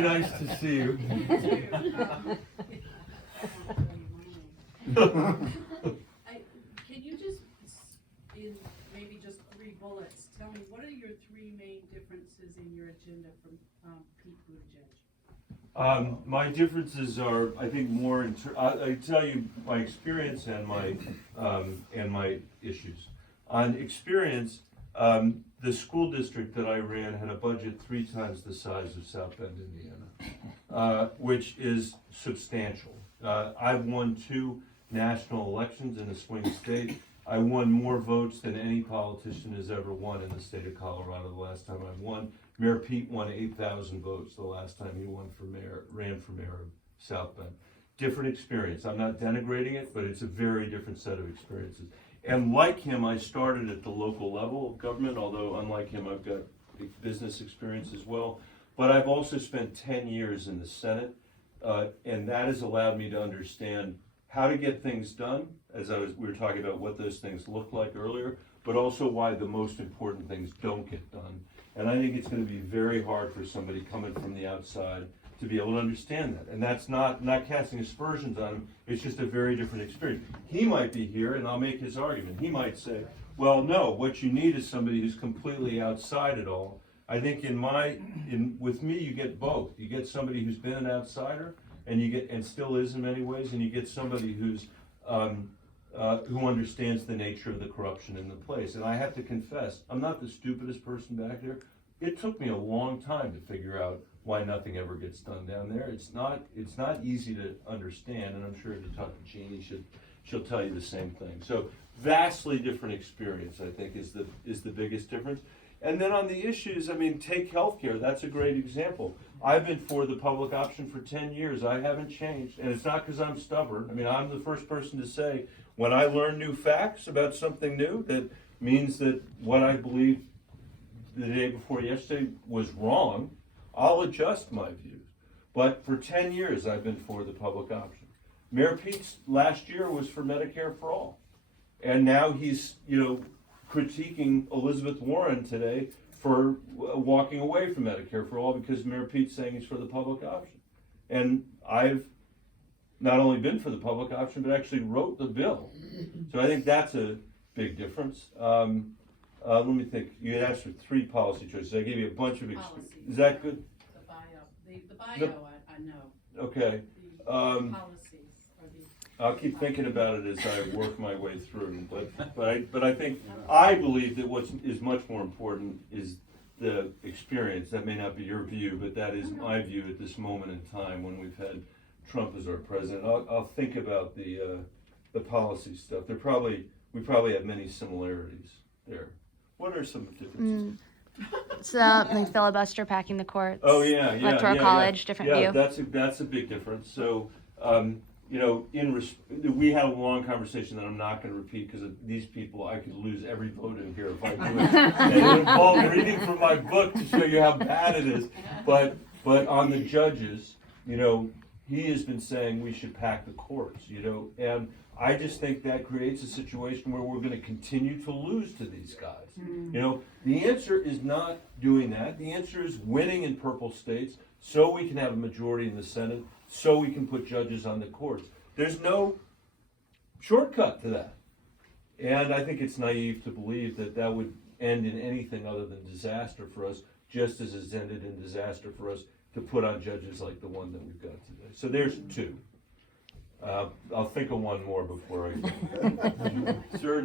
Very nice to see you. Can you just, in maybe just 3 bullets, tell me what are your 3 main differences in your agenda from Pete Buttigieg? My differences are, I think, more I tell you my experience and my issues. On experience, the school district that I ran had a budget 3 times the size of South Bend, Indiana, which is substantial. I've won 2 national elections in a swing state. I won more votes than any politician has ever won in the state of Colorado the last time I won. Mayor Pete won 8,000 votes the last time he ran for mayor of South Bend. Different experience. I'm not denigrating it, but it's a very different set of experiences. And like him, I started at the local level of government, although unlike him, I've got business experience as well. But I've also spent 10 years in the Senate, and that has allowed me to understand how to get things done, as we were talking about what those things look like earlier, but also why the most important things don't get done. And I think it's going to be very hard for somebody coming from the outside to be able to understand that. And that's not casting aspersions on him, it's just a very different experience. He might be here, and I'll make his argument. He might say, well, no, what you need is somebody who's completely outside it all. I think with me, you get both. You get somebody who's been an outsider, and still is in many ways, and you get somebody who understands the nature of the corruption in the place. And I have to confess, I'm not the stupidest person back there. It took me a long time to figure out why nothing ever gets done down there. It's not easy to understand, and I'm sure if you talk to Jeannie, she'll tell you the same thing. So vastly different experience, I think, is the biggest difference. And then on the issues, I mean, take healthcare. That's a great example. I've been for the public option for 10 years. I haven't changed. And it's not because I'm stubborn. I mean, I'm the first person to say, when I learn new facts about something new, that means that what I believed the day before yesterday was wrong, I'll adjust my views. But for 10 years, I've been for the public option. Mayor Pete's last year was for Medicare for all. And now he's, critiquing Elizabeth Warren today for walking away from Medicare for all because Mayor Pete's saying he's for the public option. And I've not only been for the public option, but actually wrote the bill. So I think that's a big difference. Let me think. You had asked for 3 policy choices. I gave you a bunch of experience. Is that good? The bio, I know. Okay. The policies are I'll keep thinking about it as I work my way through, but I think I believe that what is much more important is the experience. That may not be your view, but that is my view at this moment in time when we've had Trump as our president. I'll think about the policy stuff. We probably have many similarities there. What are some differences? So like filibuster, packing the courts. Oh yeah, Electoral college, different view. That's a big difference. So. We had a long conversation that I'm not going to repeat because of these people. I could lose every vote in here if I do it. And it involved reading from my book to show you how bad it is. But on the judges, he has been saying we should pack the courts, and I just think that creates a situation where we're going to continue to lose to these guys. The answer is not doing that. The answer is winning in purple states so we can have a majority in the Senate, so we can put judges on the courts. There's no shortcut to that. And I think it's naive to believe that would end in anything other than disaster for us, just as it's ended in disaster for us to put on judges like the one that we've got today. So there's 2. I'll think of one more before I go. Sir,